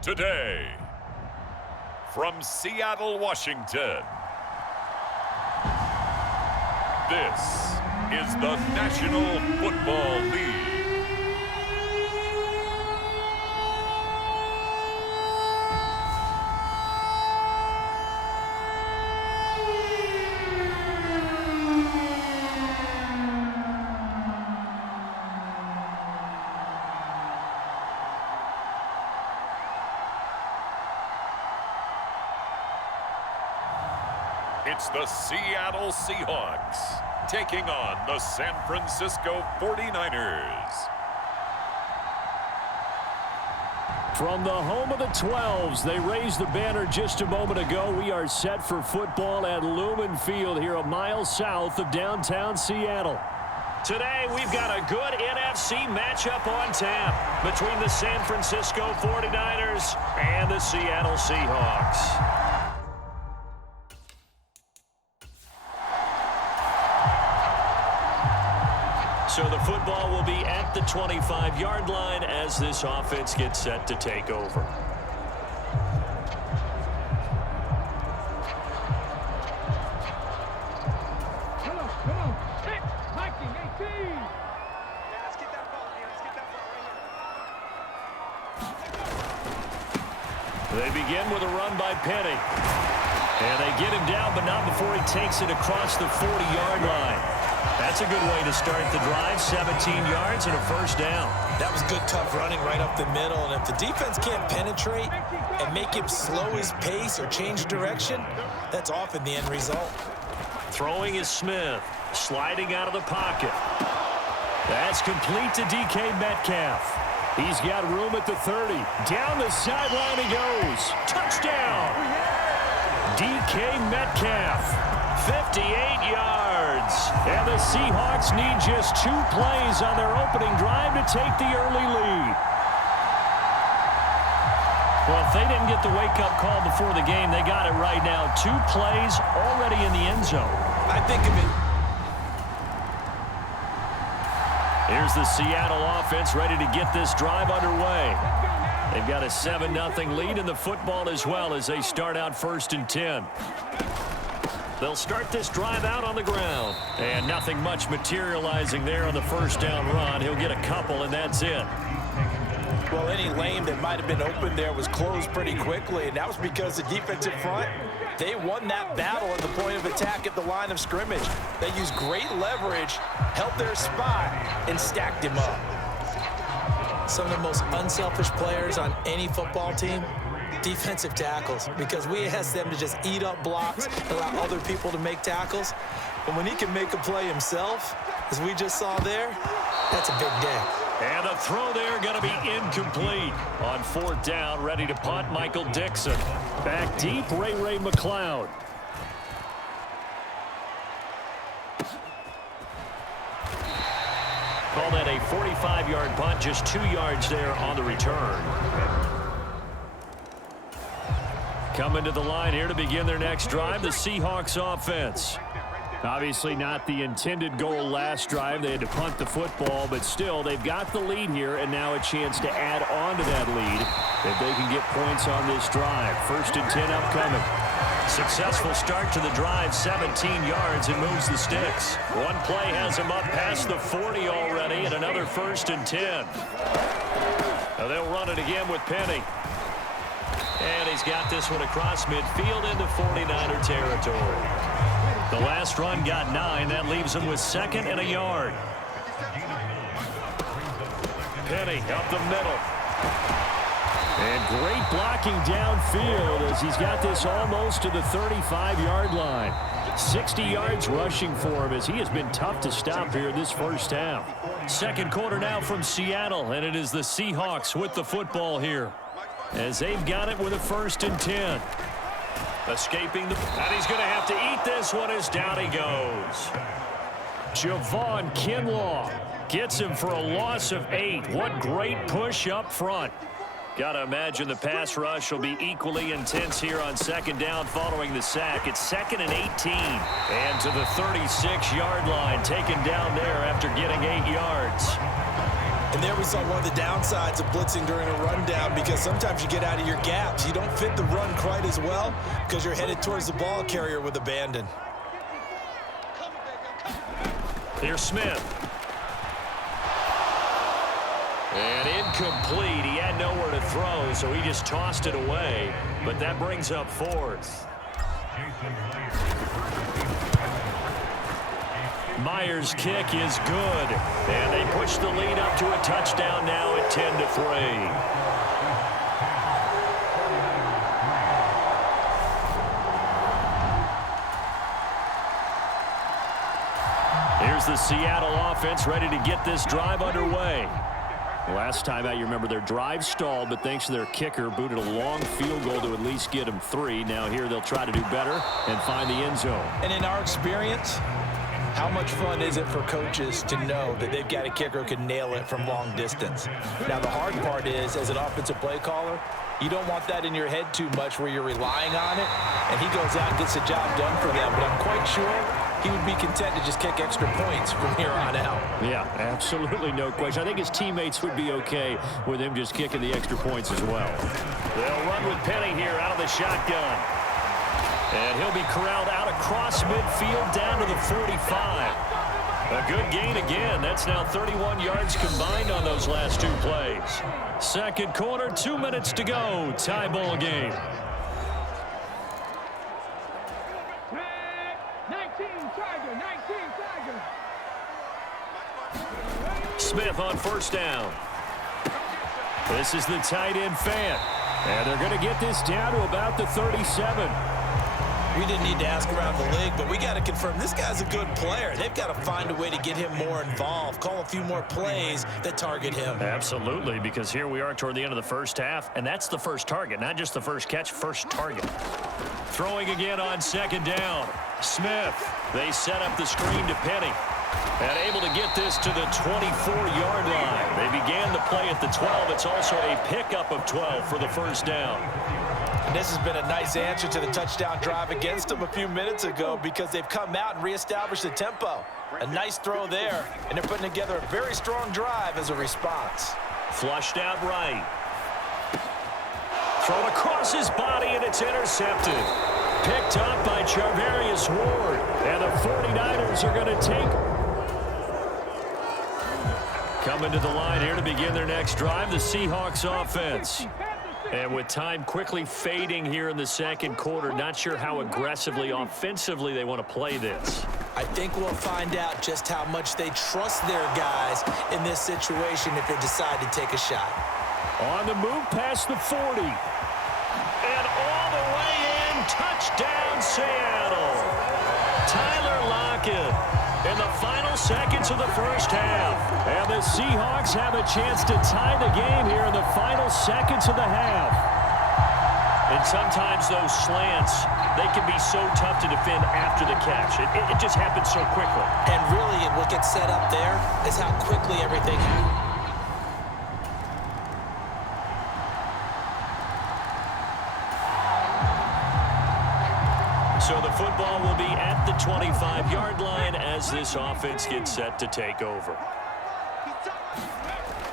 Today, from Seattle, Washington, this is the National Football League. It's the Seattle Seahawks taking on the San Francisco 49ers. From the home of the 12s, they raised the banner just a moment ago. We are set for football at Lumen Field here a mile south of downtown Seattle. Today, we've got a good NFC matchup on tap between the San Francisco 49ers and the Seattle Seahawks. So the football will be at the 25-yard line as this offense gets set to take over. Come on. Hit. Viking 18. Let's get that ball here. They begin with a run by Penny. And they get him down, but not before he takes it across the 40-yard line. That's a good way to start the drive. 17 yards and a first down. That was good, tough running right up the middle. And if the defense can't penetrate and make him slow his pace or change direction, that's often the end result. Throwing is Smith. Sliding out of the pocket. That's complete to DK Metcalf. He's got room at the 30. Down the sideline he goes. Touchdown! DK Metcalf. 58 yards. And the Seahawks need just 2 plays on their opening drive to take the early lead. Well, if they didn't get the wake-up call before the game, they got it right now. 2 plays already in the end zone. I think of it. Here's the Seattle offense ready to get this drive underway. They've got a 7-0 lead in the football as well as they start out 1st and 10. They'll start this drive out on the ground. And nothing much materializing there on the first down run. He'll get a couple, and that's it. Well, any lane that might have been open there was closed pretty quickly, and that was because the defensive front, they won that battle at the point of attack at the line of scrimmage. They used great leverage, held their spot, and stacked him up. Some of the most unselfish players on any football team, defensive tackles, because we ask them to just eat up blocks, allow other people to make tackles. But when he can make a play himself, as we just saw there, that's a big day. And a throw there going to be incomplete. On 4th down, ready to punt, Michael Dixon. Back deep, Ray McLeod. Call that a 45-yard punt, just 2 yards there on the return. Coming to the line here to begin their next drive, the Seahawks offense. Obviously not the intended goal last drive. They had to punt the football, but still, they've got the lead here, and now a chance to add on to that lead if they can get points on this drive. 1st and 10 upcoming. Successful start to the drive, 17 yards, and moves the sticks. One play has him up past the 40 already, and another 1st and 10. Now they'll run it again with Penny. And he's got this one across midfield into 49er territory. The last run got 9. That leaves him with 2nd and a yard. Penny up the middle. And great blocking downfield as he's got this almost to the 35-yard line. 60 yards rushing for him as he has been tough to stop here in this first half. Second quarter now from Seattle, and it is the Seahawks with the football here as they've got it with a 1st and 10. Escaping and he's going to have to eat this one as down he goes. Javon Kinlaw gets him for a loss of 8. What great push up front. Got to imagine the pass rush will be equally intense here on 2nd down following the sack. It's 2nd and 18. And to the 36-yard line, taken down there after getting 8 yards. And there we saw one of the downsides of blitzing during a rundown, because sometimes you get out of your gaps. You don't fit the run quite as well because you're headed towards the ball carrier with abandon. Here's Smith. And incomplete. He had nowhere to throw, so he just tossed it away. But that brings up 4th. Myers' kick is good. And they push the lead up to a touchdown now at 10-3. Here's the Seattle offense ready to get this drive underway. Last time out, you remember their drive stalled, but thanks to their kicker, booted a long field goal to at least get them 3. Now here they'll try to do better and find the end zone. And in our experience, how much fun is it for coaches to know that they've got a kicker who can nail it from long distance? Now, the hard part is, as an offensive play caller, you don't want that in your head too much where you're relying on it, and he goes out and gets the job done for them. But I'm quite sure he would be content to just kick extra points from here on out. Yeah, absolutely no question. I think his teammates would be okay with him just kicking the extra points as well. They'll run with Penny here out of the shotgun. And he'll be corralled out across midfield down to the 45. A good gain again. That's now 31 yards combined on those last 2 plays. Second quarter, 2 minutes to go. Tie ball game. 19 Tiger. Smith on 1st down. This is the tight end fan. And they're going to get this down to about the 37. We didn't need to ask around the league, but we got to confirm this guy's a good player. They've got to find a way to get him more involved, call a few more plays that target him. Absolutely, because here we are toward the end of the first half, and that's the first target, not just the first catch, first target. Throwing again on 2nd down. Smith, they set up the screen to Penny. And able to get this to the 24-yard line. They began the play at the 12. It's also a pickup of 12 for the 1st down. And this has been a nice answer to the touchdown drive against them a few minutes ago, because they've come out and reestablished the tempo. A nice throw there, and they're putting together a very strong drive as a response. Flushed out right. Thrown across his body, and it's intercepted. Picked up by Charvarius Ward. And the 49ers are going to take. Coming to the line here to begin their next drive, the Seahawks offense. And with time quickly fading here in the second quarter, not sure how aggressively, offensively they want to play this. I think we'll find out just how much they trust their guys in this situation if they decide to take a shot. On the move past the 40. And all the way in, touchdown Seattle. Tyler Lockett in the final seconds of the first half. And the Seahawks have a chance to tie the game here in the final seconds of the half. And sometimes those slants, they can be so tough to defend after the catch. It just happens so quickly. And really, what gets set up there is how quickly everything happens. So the football will be at the 25-yard line as this offense gets set to take over.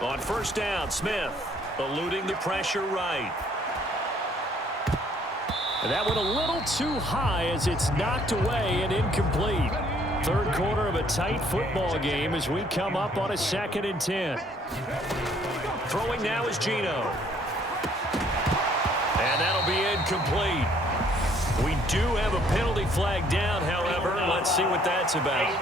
On 1st down, Smith eluding the pressure right. And that went a little too high as it's knocked away and incomplete. Third quarter of a tight football game as we come up on a 2nd and 10. Throwing now is Gino. And that'll be incomplete. We do have a penalty flag down, however. Let's see what that's about.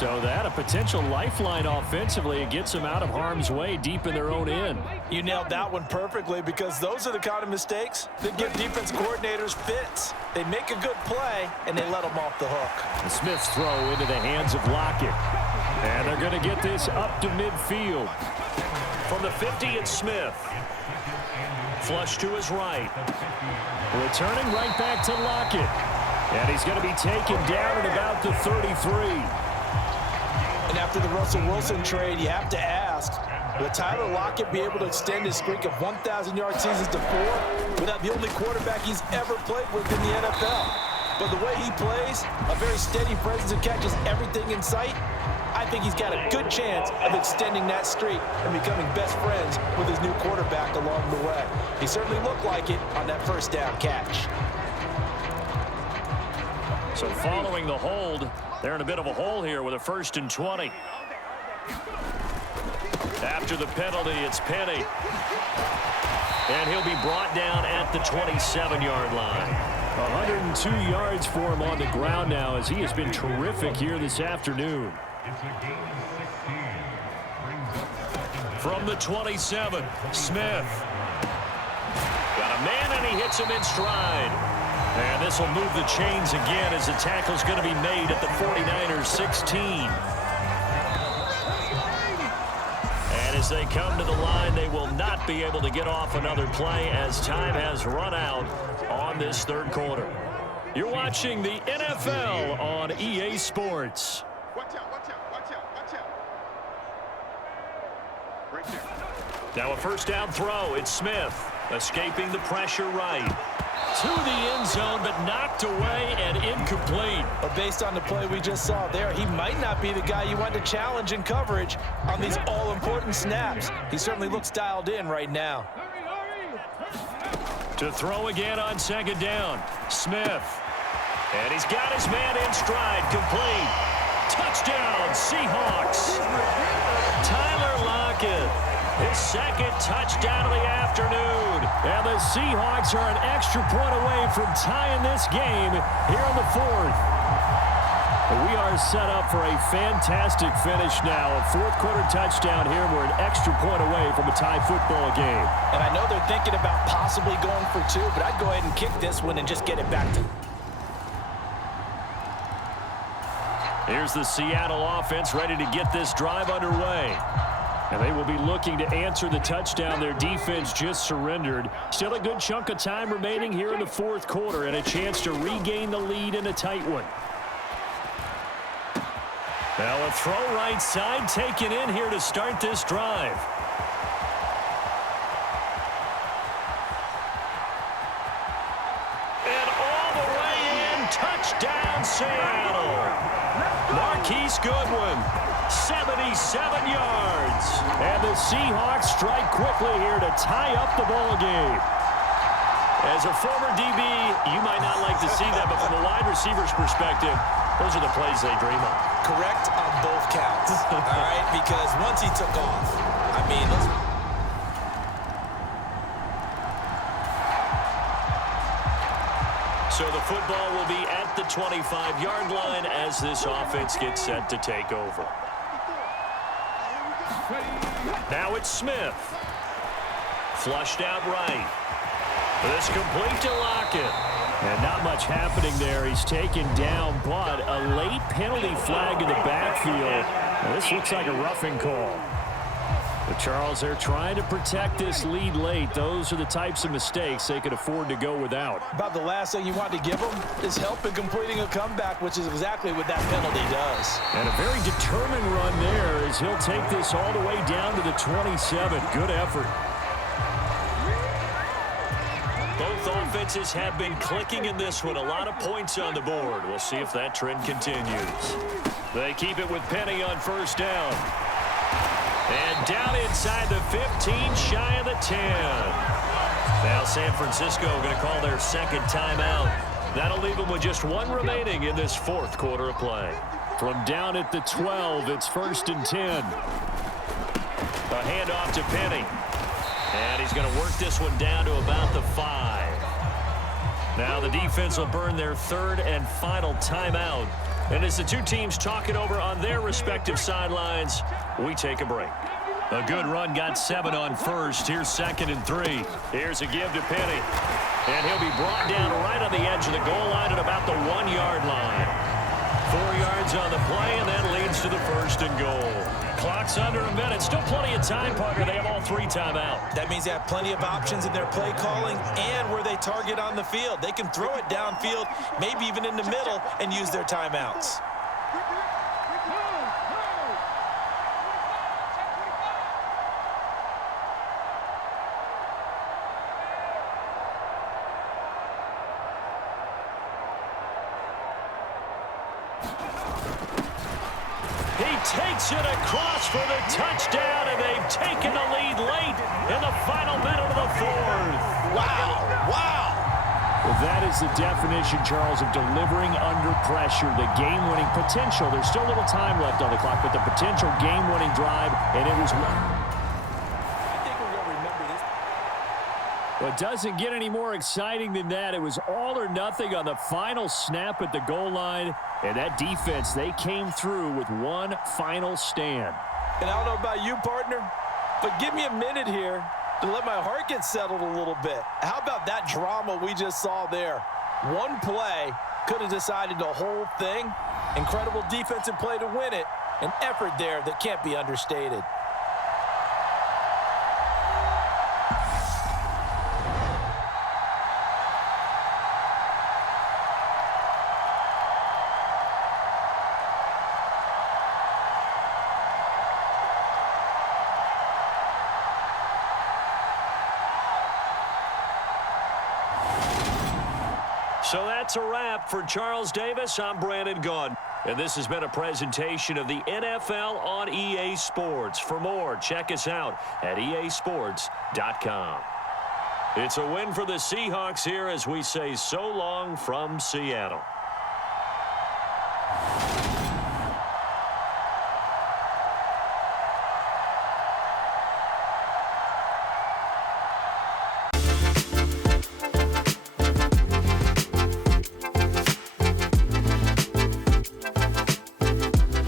So that a potential lifeline offensively. It gets them out of harm's way deep in their own end. You nailed that one perfectly, because those are the kind of mistakes that give defense coordinators fits. They make a good play, and they let them off the hook. The Smiths throw into the hands of Lockett. And they're going to get this up to midfield. From the 50, it's Smith. Flush to his right. Returning right back to Lockett. And he's going to be taken down at about the 33. And after the Russell Wilson trade, you have to ask, will Tyler Lockett be able to extend his streak of 1,000-yard seasons to 4 without the only quarterback he's ever played with in the NFL? But the way he plays, a very steady presence and catches everything in sight, I think he's got a good chance of extending that streak and becoming best friends with his new quarterback along the way. He certainly looked like it on that first down catch. So following the hold, they're in a bit of a hole here with a 1st and 20. After the penalty, it's Penny. And he'll be brought down at the 27-yard line. 102 yards for him on the ground now, as he has been terrific here this afternoon. From the 27, Smith. Got a man, and he hits him in stride. And this will move the chains again as the tackle's going to be made at the 49ers 16. And as they come to the line, they will not be able to get off another play as time has run out on this third quarter. You're watching the NFL on EA Sports. Watch out, watch out, watch out, watch out. Right there. Now a first down throw. It's Smith escaping the pressure right. To the end zone, but knocked away and incomplete. But based on the play we just saw there, he might not be the guy you want to challenge in coverage on these all-important snaps. He certainly looks dialed in right now. To throw again on second down, Smith. And he's got his man in stride, complete. Touchdown, Seahawks. Tyler Lockett, his second touchdown of the afternoon. And the Seahawks are an extra point away from tying this game here in the 4th. We are set up for a fantastic finish now. A 4th quarter touchdown here. We're an extra point away from a tie football game. And I know they're thinking about possibly going for 2, but I'd go ahead and kick this one and just get it back to. Here's the Seattle offense ready to get this drive underway. And they will be looking to answer the touchdown their defense just surrendered. Still a good chunk of time remaining here in the 4th quarter and a chance to regain the lead in a tight one. Now a throw right side taken in here to start this drive. And all the way in, touchdown Seattle. Marquise Goodwin, 77 yards. And the Seahawks strike quickly here to tie up the ball game. As a former DB, you might not like to see that, but from a wide receiver's perspective, those are the plays they dream of. Correct on both counts, all right? Because once he took off, I mean, So the football will be at the 25-yard line as this offense gets set to take over. Now it's Smith. Flushed out right. This complete to Lockett. And not much happening there. He's taken down, but a late penalty flag in the backfield. Now, this looks like a roughing call. But Charles, they're trying to protect this lead late. Those are the types of mistakes they could afford to go without. About the last thing you want to give them is help in completing a comeback, which is exactly what that penalty does. And a very determined run there as he'll take this all the way down to the 27. Good effort. Both offenses have been clicking in this one. A lot of points on the board. We'll see if that trend continues. They keep it with Penny on first down. And down inside the 15, shy of the 10. Now San Francisco going to call their second timeout. That'll leave them with just one remaining in this 4th quarter of play. From down at the 12, it's 1st and 10. A handoff to Penny. And he's going to work this one down to about the 5. Now the defense will burn their 3rd and final timeout And as the two teams talk it over on their respective sidelines, we take a break. A good run got 7 on first. Here's 2nd and 3. Here's a give to Penny. And he'll be brought down right on the edge of the goal line at about the 1-yard line. 4 yards on the play, and that leads to the 1st and goal. Clock's under a minute. Still plenty of time, partner. They have all 3 timeout. That means they have plenty of options in their play calling and where they target on the field. They can throw it downfield, maybe even in the middle, and use their timeouts. Takes it across for the touchdown, and they've taken the lead late in the final minute of the 4th. Wow, wow. Well, that is the definition, Charles, of delivering under pressure. The game-winning potential. There's still a little time left on the clock, but the potential game-winning drive, and it was one. Well, it doesn't get any more exciting than that. It was all or nothing on the final snap at the goal line. And that defense, they came through with one final stand. And I don't know about you, partner, but give me a minute here to let my heart get settled a little bit. How about that drama we just saw there? One play could have decided the whole thing. Incredible defensive play to win it. An effort there that can't be understated. So that's a wrap for Charles Davis. I'm Brandon Gaudin. And this has been a presentation of the NFL on EA Sports. For more, check us out at easports.com. It's a win for the Seahawks here as we say so long from Seattle.